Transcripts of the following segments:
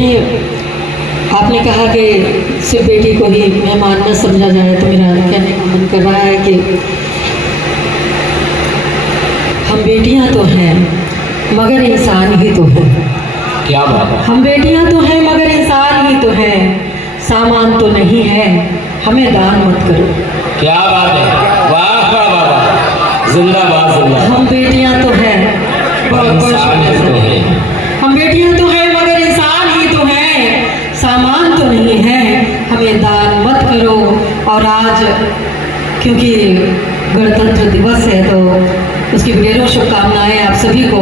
देखिए, आपने कहा कि सिर्फ बेटी को ही मेहमान न समझा जाए, तो मेरा कहने का मन कर रहा है कि हम बेटियां तो हैं मगर इंसान ही तो हैं। क्या बात है। हम बेटियां तो हैं मगर इंसान ही तो हैं, सामान तो नहीं है, हमें दान मत करो। क्या बात है, वाह वाह वाह वाह, जिंदाबाद जिंदाबाद। हम बेटियां तो हैं इंसान ही तो है। हम बेटियां तो हैं मगर इंसान ही तो हैं, सामान तो नहीं है, हमें दान मत करो। और आज क्योंकि गणतंत्र दिवस है तो उसकी ढेरों शुभकामनाएं आप सभी को।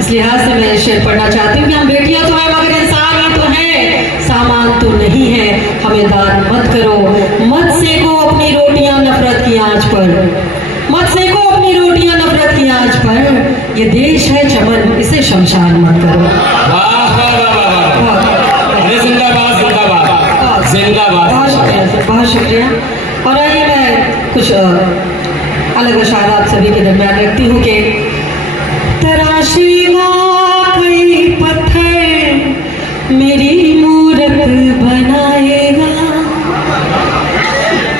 इस लिहाज से मैं शेर पढ़ना चाहती हूँ कि हम बेटियां तो हैं मगर इंसान ही तो हैं, सामान तो नहीं है, हमें दान मत करो। मत सेको अपनी रोटियां नफरत की आंच पर, मत सेको अपनी रोटियां नफरत की आंच पर, ये देश है चमन इसे शमशान मत करो। वाह वाह वाह वाह, अरे जिंदाबाद जिंदाबाद जिंदाबाद। बहुत शुक्रिया सर, बहुत शुक्रिया। और आइए मैं कुछ अलग अशार आप सभी के दरम्यान रखती हूँ कि तराशेगा कई पत्थर मेरी मूरत बनाएगा,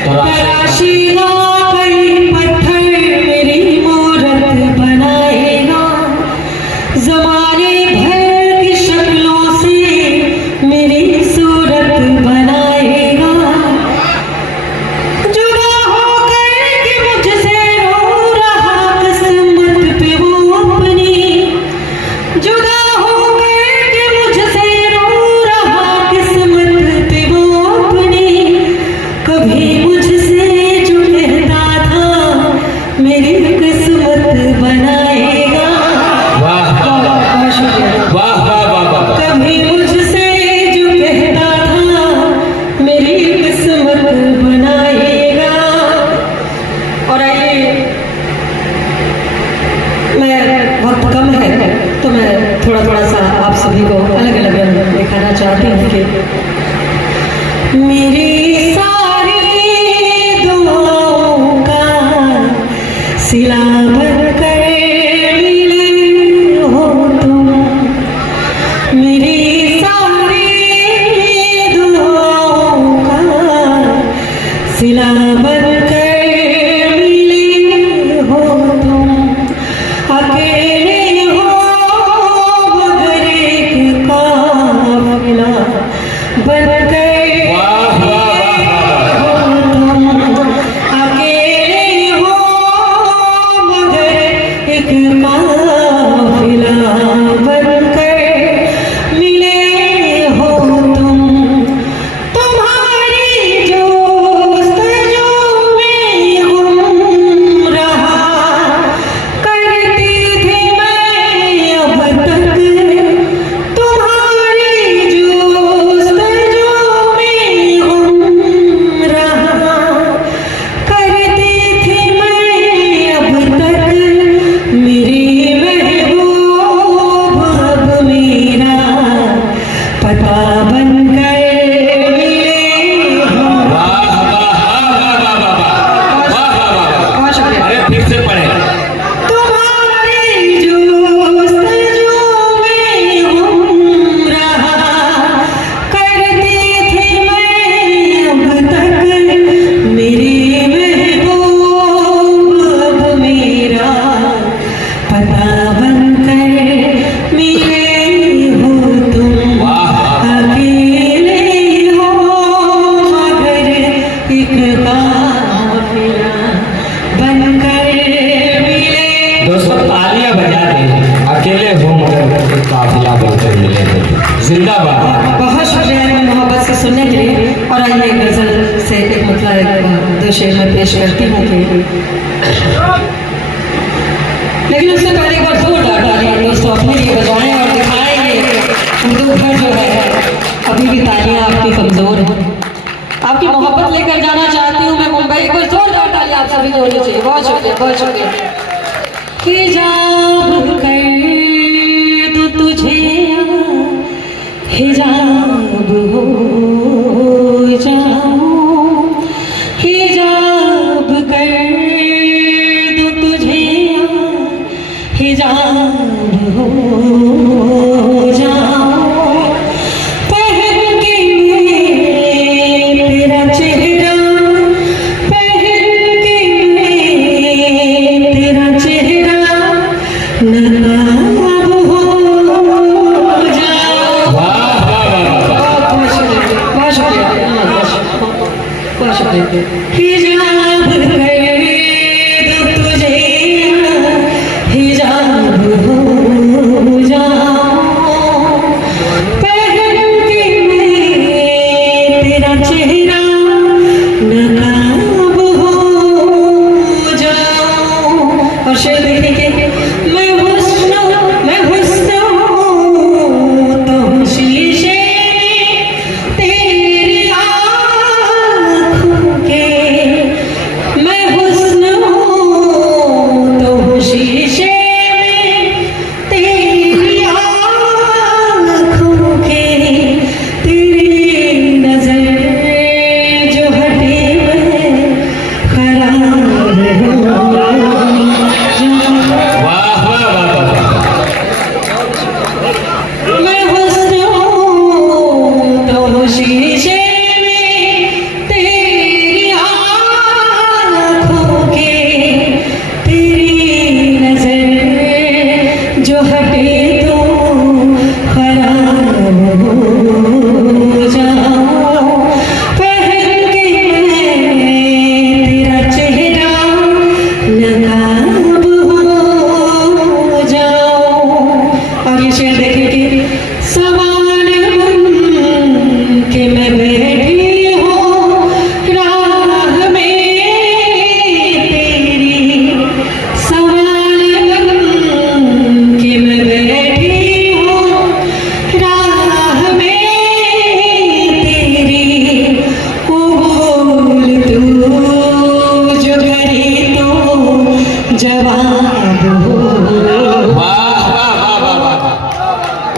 तराशेगा कई पत्थर मेरी मूरत बनाएगा, ज़माने भर की शक्लों से मेरी सूरत बनाएगा, जुदा होकर के मुझसे रो रहा किस्मत पे वो अपनी, जुदा होकर के मुझसे रो रहा किस्मत पे वो अपनी, कभी मुझसे जो कहता था मेरी किस्मत बनाएगा। वाह बहुत शुक्रिया। वाह वाह वाह वाह। कभी मुझसे जो कहता था मेरी किस्मत बनाएगा। और आइए, मैं वक्त कम है तो मैं थोड़ा थोड़ा सा आप सभी को अलग अलग दिखाना चाहती हूँ कि मेरी सारी दुआओं का सिला बनकर मिले हो तुम, मेरी सारी दुआओं का सिला बनकर मिले हो तुम, अकेले हो मगर एक काफिला बनकर वाह वाह वाह वाह। तुम, अकेले हो मगर एक काफिला बनकर मिले हो तुम, तुम्हारी जोस्तजू में गुम रहा करती थी मैं अब तक, तुम्हारी जोस्तजू में गुम रहा करती थी मैं अब तक, मेरी महबूब अब मेरा पता बनकर मिले हो। वाह वाह वाह वाह वाह वाह वाह। बहुत शुक्रिया। अरे फिर से पढ़े। तुम्हारी जोस्तजू में गुम रहा करती थी मैं अब तक, मेरी महबूब अब मेरा पता बनकर मिले हो तुम, वाह अकेले हो मगर एक काफिला बनकर मिले। दोस्तों तालियां बजा दें, अकेले हो मगर एक काफिला बनकर मिले हो। जिंदाबाद। बहुत शुक्रिया इतनी मोहब्बत से सुनने के लिए। और आइए एक गजल से एक मतलब दो शेर में पेश करती हूँ कि लेकिन उससे पहले एक बार जोरदार तालियां दोस्तों अपने लिए बजाएं और दिखाएंगे उर्दू भर जो है अभी भी तालियां आपकी कमजोर हैं। आपकी मोहब्बत लेकर जाना चाहती हूँ मैं मुंबई। एक बार जोरदार तालियां आप सभी को होनी चाहिए। बहुत शुक्रिया, बहुत शुक्रिया। हिजाब कर दो तुझे हिजाब हो जाऊं, हिजाब कर दो तुझे हिजाब हो जाऊं,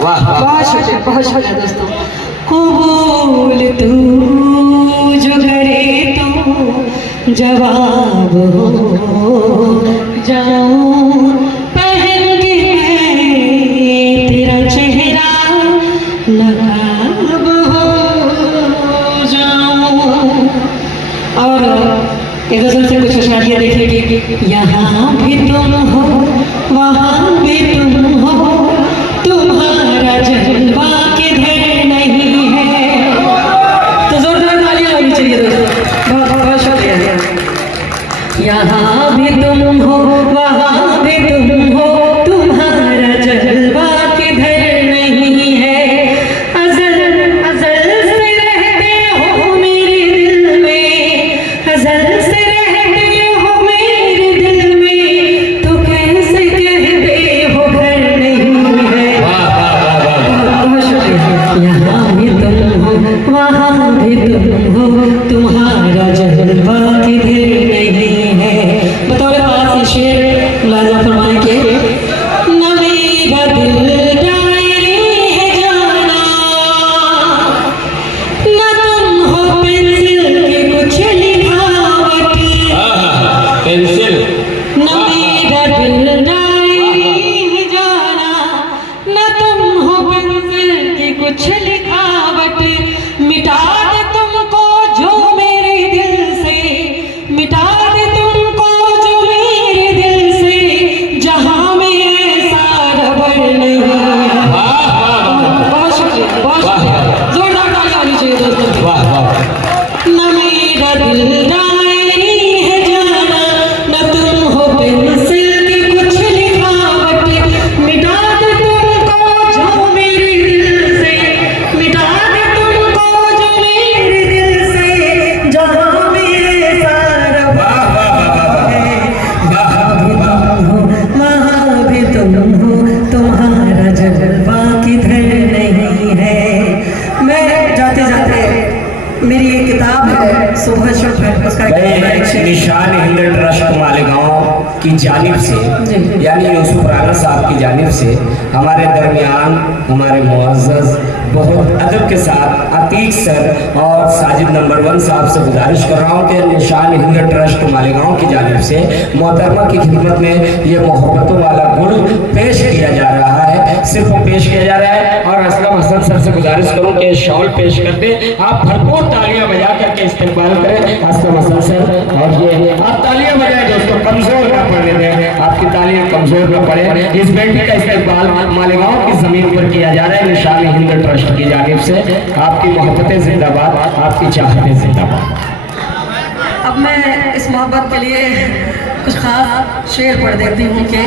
वाह वाह बहुत शुक्रिया दोस्तों। कबूल तू जो करे तो जवाब हो जाऊं, पहन के मैं तेरा चेहरा नकाब हो जाऊं। और एक गजल से कुछ शायरियाँ देखेंगे। यहाँ भी तुम हो वहाँ भी तुम हो, तुम्हारा जलवा किधर नहीं है। तो जोरदार तालियां होनी चाहिए दोस्तों। बहुत बहुत शुक्रिया। यहाँ भी तुम हो वहाँ भी तुम हो, तुम्हारा जलवा किधर नहीं है। अज़ल अज़ल से रहते हो मेरे दिल में, अज़ल से रहते हो मेरे दिल में, तो कैसे कहते हो घर नहीं है। यहाँ भी तुम हो वहाँ भी तुम हो, तुम्हारा जलवा किधर नहीं है। बतौर खास ये शेर मुलाज़ा फरमाएं कि न मेरा दिल डायरी है जाना, न तुम हो पेंसिल की कुछ लिखावट, पेंसिल न मेरा दिल डायरी है जाना, न तुम हो पेंसिल की कुछ लिखावट। मिटा दे तुमको जो मेरे दिल से, मिटा दे तुमको जो मेरे दिल से, जहाँ में ऐसा रबड़ नहीं है। बहुत शुक्रिया बहुत शुक्रिया। जोरदार तालियां होनी चाहिए दोस्तों। वाह वाह न मेरा दिल डायरी है जाना, न तुम हो पेंसिल की कुछ लिखावट। मिटा दे तुमको जो मेरे दिल से, मिटा दे तुमको जो मेरे दिल से, जहाँ में सारा वहाँ भी तुम हो, तुम्हारा जलवा किधर नहीं है। मैं जाते जाते मेरी एक किताब है सुबह शुभ, उसका मैं निशान हिंद ट्रस्ट मालेगांव की जानिब से, यानी यूसुफ राना साहब की जानिब से हमारे दरमियान हमारे मुअज़्ज़ज़ बहुत अदब के साथ अतीक सर और साजिद नंबर 1 साहब से गुजारिश कर रहा हूँ कि निशान हिंद ट्रस्ट मालेगांव की जानिब से मोहतरमा की खिदमत में ये मोहब्बतों वाला गुण पेश किया जा रहा है। सिर्फ पेश किया जा रहा है। और असलम हसन सर से गुजारिश करूँ कि शॉल पेश करते, आप भरपूर तालियां बजा करके इस्तेमाल करें असलम हसन सर। और ये आप तालियां बजाएं दोस्तों, कमजोर ना पड़ने दें, आपकी तालियां कमजोर ना पड़े। इस बेटी का इस्तेमाल मालेगांव की जमीन पर किया जा रहा है निशान हिंद ट्रस्ट की जानिब से। आपकी मोहब्बतें जिंदाबाद, आपकी चाहतें जिंदाबाद। अब मैं इस मोहब्बत के लिए कुछ खास शेर पढ़ देती हूँ कि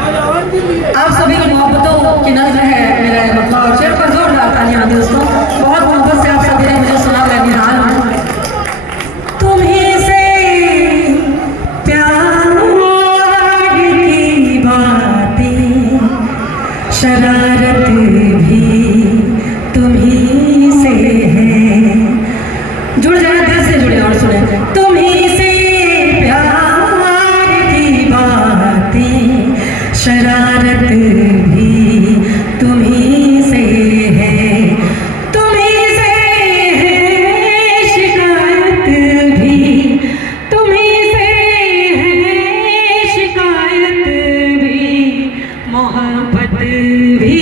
आप सभी की मोहब्बतों की नज़र है मेरा मतलब। और शेर पर जोरदार तालियां दोस्तों। बहुत मोहब्बत से आप सभी ने मुझे सुना, मैं निहाल हूँ। तुम्हीं से प्यार की बातें, शरारत भी तुम्हीं से है। जुड़ जाए, दिल से जुड़े और सुने। तुम्हीं से प्यार की बातें, शरारत भी तुम्हीं से है, तुम्हीं से है शिकायत भी, तुम्हीं से है शिकायत भी, मोहब्बत भी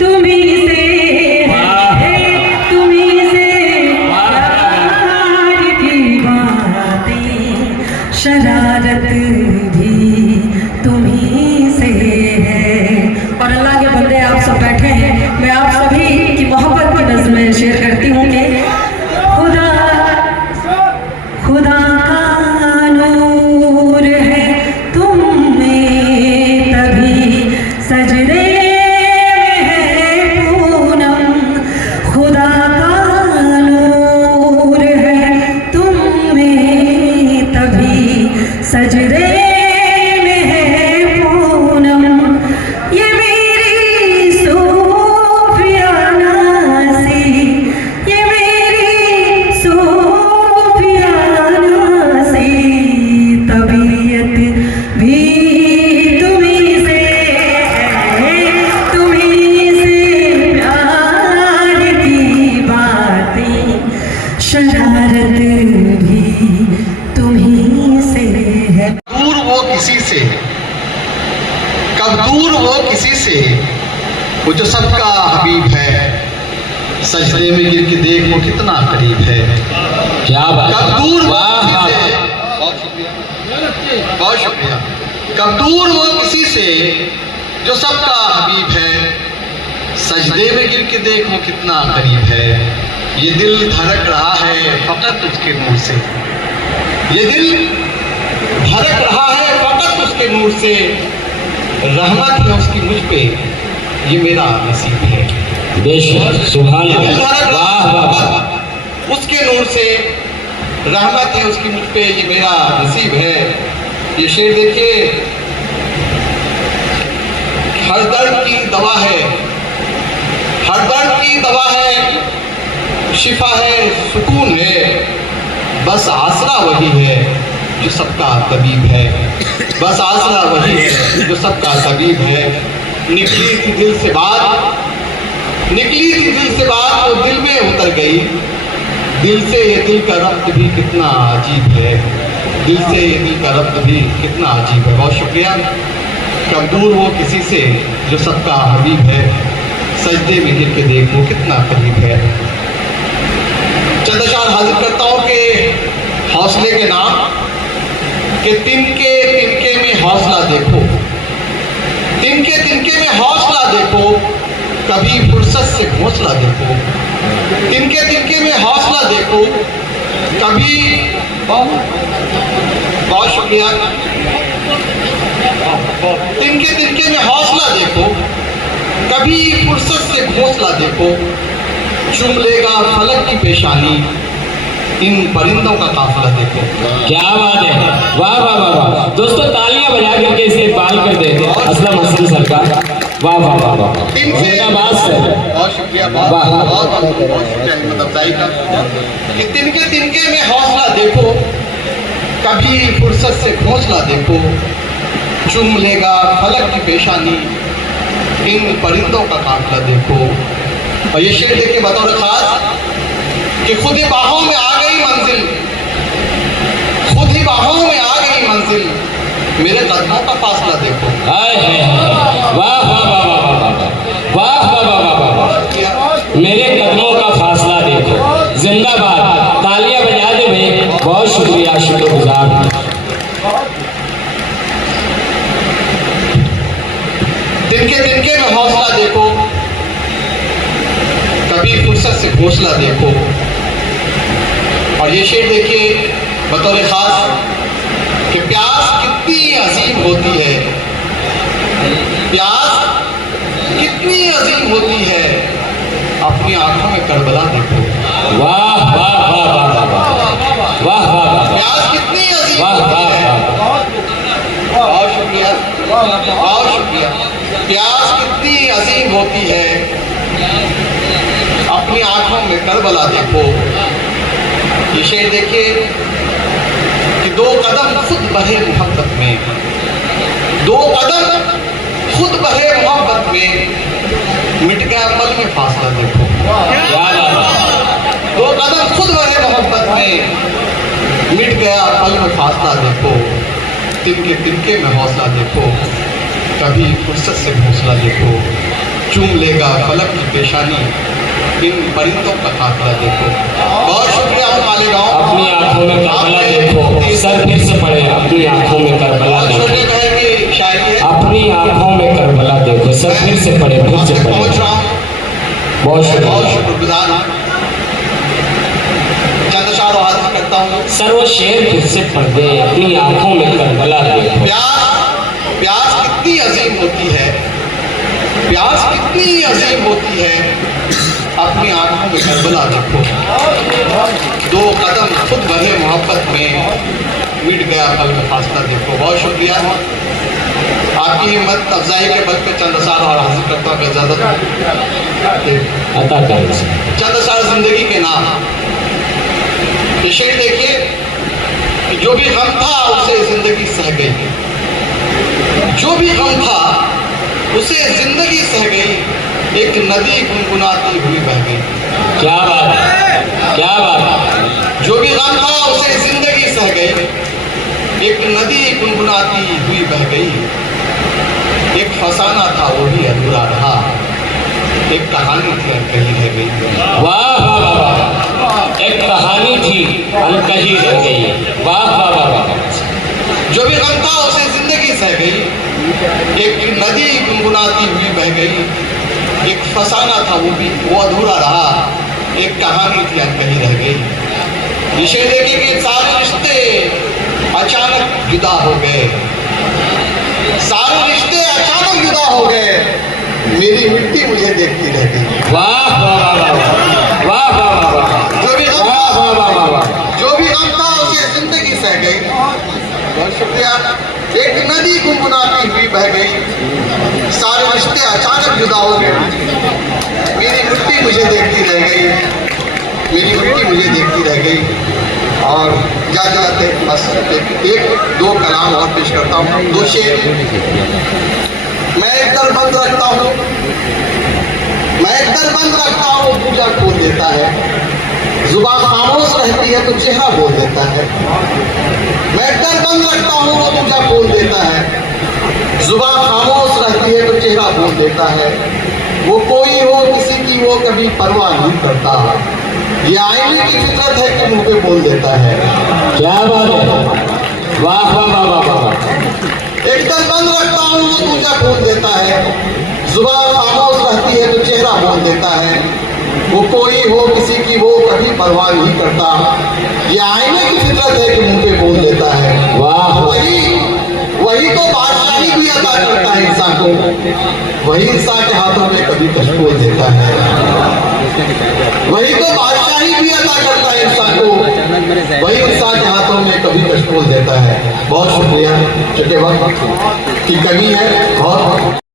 तुम्हीं वो जो सबका हबीब है, सजदे में गिर के देख वो कितना करीब है। क्या बात, कब दूर वो वाह किसी वाह, से, बहुत शुक्रिया। कब दूर वो किसी से जो सबका हबीब है, सजदे में गिर के देख वो कितना करीब है। ये दिल धड़क रहा है फकत उसके नूर से, ये दिल धड़क रहा है फकत उसके नूर से। रहमत है उसकी मुझ पे, ये मेरा नसीब है। बेशक, सुभान ये दिल अल्लाह, धड़क वाह रहा वाह है वाह, फकत उसके नूर से, रहमत है उसकी मुझ पे, ये मेरा नसीब है। ये शेर देखिए, हर दर्द की दवा है, हर दर्द की दवा है, शिफा है, सुकून है, बस आसरा वही है जो सबका तबीब है। बस आसरा वही है जो सबका तबीब है। निकली थी दिल से बात, निकली थी दिल से बात, वो दिल में उतर गई। दिल से ये दिल का रब्त भी कितना अजीब है, दिल से ये दिल का रब्त भी कितना अजीब है। बहुत शुक्रिया। कब दूर वो किसी से जो सबका हबीब है, सजदे में गिर के देख वो कितना करीब है। चंद अशार हाजिर करता हूँ कि हौसले के नाम कि तिनके तिनके में हौसला देखो, तिनके तिनके में हौसला देखो, कभी फुर्सत से घोंसला देखो। तिनके तिनके में हौसला देखो, कभी, बहुत शुक्रिया। तिनके तिनके में हौसला देखो, कभी फुर्सत से घोंसला देखो। चुम लेगा फलक की पेशानी, इन परिंदों का काफिला देखो। क्या बात है, वाह वाह वाह वाह। दोस्तों तालियां बजा करके इस्तेमाल कर देते हैं असलम हसन सरकार, वाह वाह वाह वाह, जिंदाबाद सर। बहुत शुक्रिया, वाह। बहुत शुक्रिया हिम्मत अफजाई का। कि तिनके तिनके में हौसला देखो, कभी फुर्सत से घोंसला देखो। चुम लेगा फलक की पेशानी, इन परिंदों का काफिला देखो। और ये शेर देखिए बतौर खास कि खुद ही बाहों में आ गई मंजिल, खुद ही बाहों में आ गई मंजिल, मेरे कदमों का फासला देखो। हाय हाय हाय, वाह वाह वाह वाह वाह वाह, वाह वाह वाह वाह वाह, मेरे कदमों का फासला देखो, जिंदाबाद। तालियां बजा दे भाई, बहुत शुक्रिया, शुक्रगुजार। तिनके तिनके में हौसला देखो, कभी फुर्सत से घोंसला देखो। और ये शेर देखिए बतौर खास कि प्यास कितनी अजीम होती है, प्यास कितनी अजीम होती है, अपनी आंखों में करबला देखो। वाह वाह वाह वाह वाह वाह, वाह वाह वाह, प्यास कितनी अजीम वाह होती वाह है। वाह, बहुत शुक्रिया, बहुत शुक्रिया। प्यास कितनी अजीम होती है, अपनी आंखों में करबला देखो। ये शेर देखिए कि दो कदम खुद बढ़े मोहब्बत में, दो कदम खुद बढ़े मोहब्बत में, मिट गया पल में फासला देखो। क्या बात है, दो कदम खुद बढ़े मोहब्बत में, मिट गया पल में फासला देखो। तिनके तिनके में हौसला देखो, कभी फुर्सत से घोंसला देखो। चूम लेगा फलक की पेशानी, इन परिंदों का काफिला देखो। बहुत शुक्रिया हूँ मालेगांव। अपनी आंखों में करबला देखो, सर फिर से पड़े, अपनी आंखों में करबला बहुत छोटे देखो, बहन की शायरी है। अपनी आंखों में करबला देखो, सर फिर से पड़े, फिर से पड़े। पहुँच रहा हूँ, बहुत बहुत शुक्रिया शुक्रगुजार हूँ। चंद अशार हाजिर करता हूँ। सर, वो शेर फिर से पढ़ दे, अपनी आंखों में करबला देखो। प्यास प्यास कितनी अजीम होती है, प्यास कितनी अजीम होती है, अपनी आंखों में करबला देखो। दो कदम खुद बढ़े मोहब्बत में, मिट गया पल में फासला देखो। बहुत शुक्रिया आपकी हिम्मत अफजाई के बल पे चंद अशार और हाजिर करता हूँ। इजाजत अता करें सर। चंद अशार जिंदगी के नाम। ये शेर देखिए कि जो भी गम था उसे जिंदगी सह गई, जो भी गम था उसे जिंदगी सह गई। एक नदी गुनगुनाती हुई बह गई। क्या बात है, क्या बात है, जो भी गम था उसे जिंदगी सह गई। एक नदी गुनगुनाती हुई बह गई। एक फसाना था वो भी अधूरा रहा। एक कहानी थी कहीं रह गई। वाह वाह वाह वाह, एक कहानी थी अनकही रह गई। वाह वाह वाह वाह, जो भी गम था उसे जिंदगी सह गई। एक नदी गुनगुनाती हुई बह गई। एक फसाना था वो अधूरा रहा। एक कहानी थी अनकही रह गई। विषय देखिए कि सारे रिश्ते अचानक जुदा हो गए। सारे रिश्ते अचानक जुदा हो गए। मेरी मिट्टी मुझे देखती रह गई। वाह वाह वाह वाह वाह वाह वाह वाह, जो भी गम वाह वाह वाह वाह वाह, जो भी गम था उसे जिंदगी सह गई। बहुत शुक्रिया। एक नदी गुनगुनाती हुई बह गई। सारे रिश्ते अचानक जुदा हो गए। मेरी मिट्टी मुझे देखती रह गई। मेरी मिट्टी मुझे देखती रह गई। और जाते बस एक दो कलाम और पेश करता हूँ, दो शेर। मैं एक दर बंद रखता हूँ, मैं एक दर बंद रखता हूँ, पूजा खोल देता है। जुबान खामोश रहती है तो चेहरा बोल देता है। मैं एक दर बंद रखता हूँ, वो पूजा खोल देता है। जुबान खामोश रहती है तो चेहरा बोल देता है। वो कोई हो किसी की वो कभी परवाह नहीं करता। ये आईने की फितरत है कि मुंह पे बोल देता है। क्या बात है, वाह वाह वाह वाह वाह वाह, एक दर बंद रखता हूँ, वो दूजा खोल देता है। जुबान खामोश रहती है तो चेहरा बोल देता है। वो कोई हो किसी की वो कभी परवाह नहीं करता। ये आईने की फितरत है कि मुंह पे बोल देता है। वाह वही तो बादशाही भी अदा करता है इंसान को। वही इंसान के हाथों में कभी कष्ट बोल देता है। वही तो बादशाही भी अदा करता है इंसान को। वही इंसान के हाथों में कभी कष्ट बोल देता है। बहुत शुक्रिया। चूंकि वक्त की कमी है बहुत।